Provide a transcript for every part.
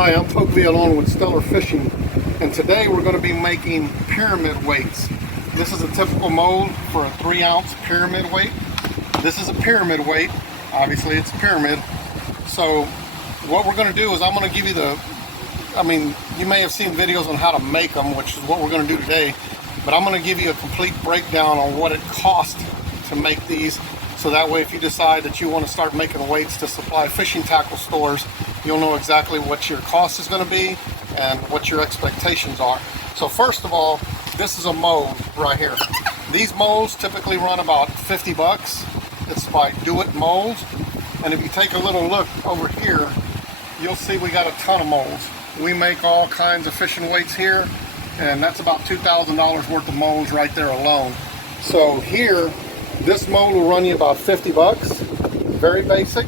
Hi, I'm Poke Villalona with Stellar Fishing, and today we're going to be making pyramid weights. This is a typical mold for a 3-ounce pyramid weight. This is a pyramid weight. Obviously it's a pyramid. So what we're going to do is I'm going to give you you may have seen videos on how to make them, which is what we're going to do today, but I'm going to give you a complete breakdown on what it costs to make these, so that way if you decide that you want to start making weights to supply fishing tackle stores, you'll know exactly what your cost is going to be and what your expectations are. So first of all, this is a mold right here. These molds typically run about 50 bucks. It's by Do It Molds. And if you take a little look over here, you'll see we got a ton of molds. We make all kinds of fishing weights here, and that's about $2,000 worth of molds right there alone. So here, this mold will run you about 50 bucks. Very basic.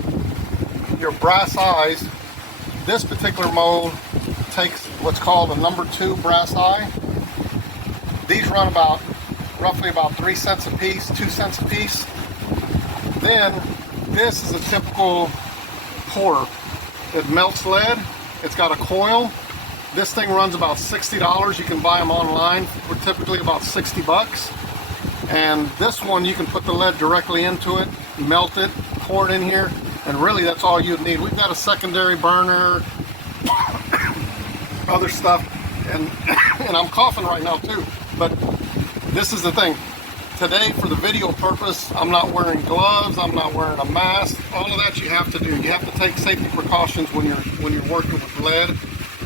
Your brass eyes. This particular mold takes what's called a number 2 brass eye. These run roughly about 3 cents a piece, 2 cents a piece. Then this is a typical pourer. It melts lead. It's got a coil. This thing runs about $60. You can buy them online for typically about 60 bucks. And this one, you can put the lead directly into it, melt it, pour it in here, and really that's all you'd need. We've got a secondary burner, other stuff, and I'm coughing right now too. But this is the thing. Today, for the video purpose, I'm not wearing gloves, I'm not wearing a mask. All of that you have to do. You have to take safety precautions when you're working with lead.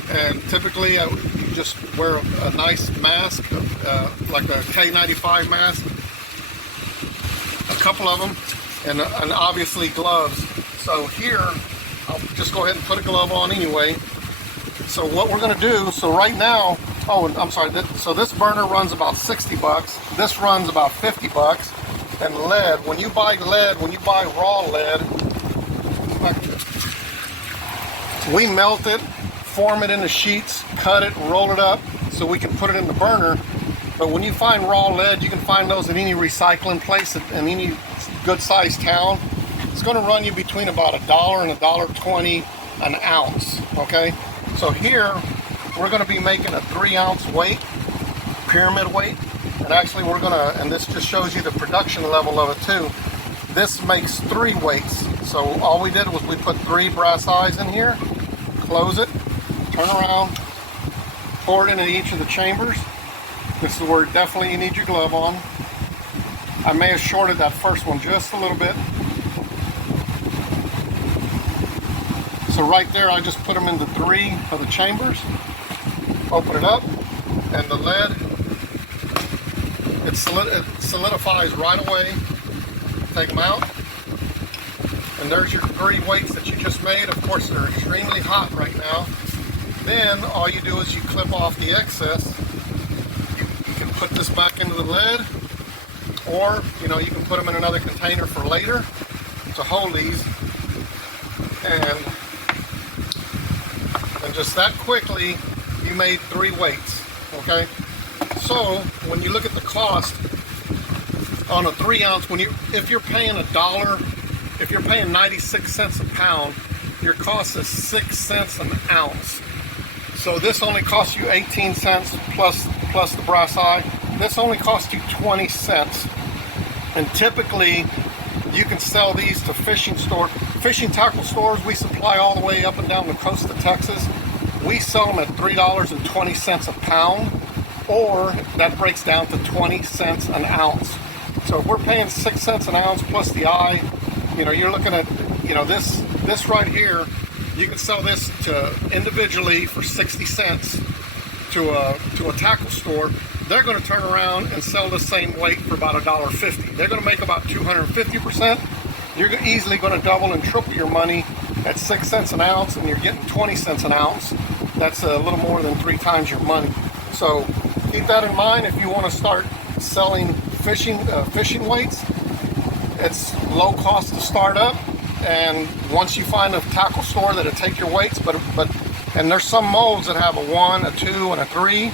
And typically, you just wear a nice mask, like a K95 mask, a couple of them, and obviously gloves. So here, I'll just go ahead and put a glove on anyway. So what we're going to do, so right now, I'm sorry, so this burner runs about 60 bucks. This runs about 50 bucks. And lead, when you buy raw lead, we melt it, form it into sheets, cut it, roll it up so we can put it in the burner. But when you find raw lead, you can find those in any recycling place in any good sized town. It's going to run you between about $1 and $1.20 an ounce. Okay, so here we're going to be making a 3-ounce weight, pyramid weight, and actually and this just shows you the production level of it too. This makes 3 weights. So all we did was we put 3 brass eyes in here, close it, turn around, pour it into each of the chambers. This is where definitely you need your glove on. I may have shorted that first one just a little bit. So right there, I just put them into 3 of the chambers, open it up, and the lead, it solidifies right away. Take them out, and there's your 3 weights that you just made. Of course, they're extremely hot right now. Then all you do is you clip off the excess. You can put this back into the lead, or you can put them in another container for later to hold these, and just that quickly you made 3 weights. Okay, so when you look at the cost on a 3-ounce, if you're paying $1, if you're paying 96 cents a pound, your cost is 6 cents an ounce. So this only costs you 18 cents plus the brass eye. This only costs you 20 cents. And typically you can sell these to fishing tackle stores. We supply all the way up and down the coast of Texas. We sell them at $3.20 a pound, or that breaks down to 20 cents an ounce. So if we're paying 6 cents an ounce plus the eye, you're looking at, this right here, you can sell this to individually for 60 cents to a tackle store. They're going to turn around and sell the same weight for about $1.50. They're going to make about 250%. You're easily going to double and triple your money at 6 cents an ounce, and you're getting 20 cents an ounce. That's a little more than 3 times your money. So keep that in mind if you want to start selling fishing weights. It's low cost to start up, and once you find a tackle store that'll take your weights, and there's some molds that have a 1, a 2, and a 3,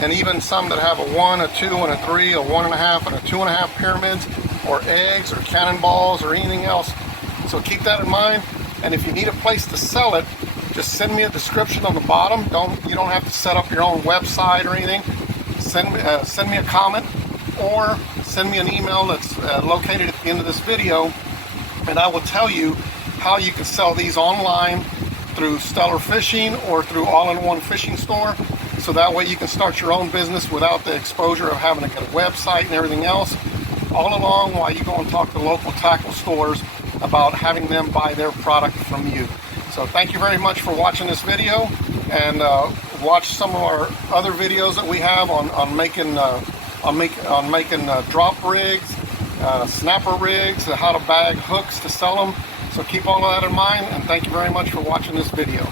and even some that have a 1, a 2, and a 3, a 1.5, and a 2.5 pyramids, or eggs, or cannonballs, or anything else. So keep that in mind. And if you need a place to sell it, just send me a description on the bottom. You don't have to set up your own website or anything. Send me a comment or send me an email that's located at the end of this video, and I will tell you how you can sell these online through Stellar Fishing or through All-in-One Fishing Store. So that way you can start your own business without the exposure of having to get a website and everything else, all along while you go and talk to local tackle stores about having them buy their product from you. So thank you very much for watching this video, and watch some of our other videos that we have on making drop rigs, snapper rigs, how to bag hooks to sell them. So keep all of that in mind, and thank you very much for watching this video.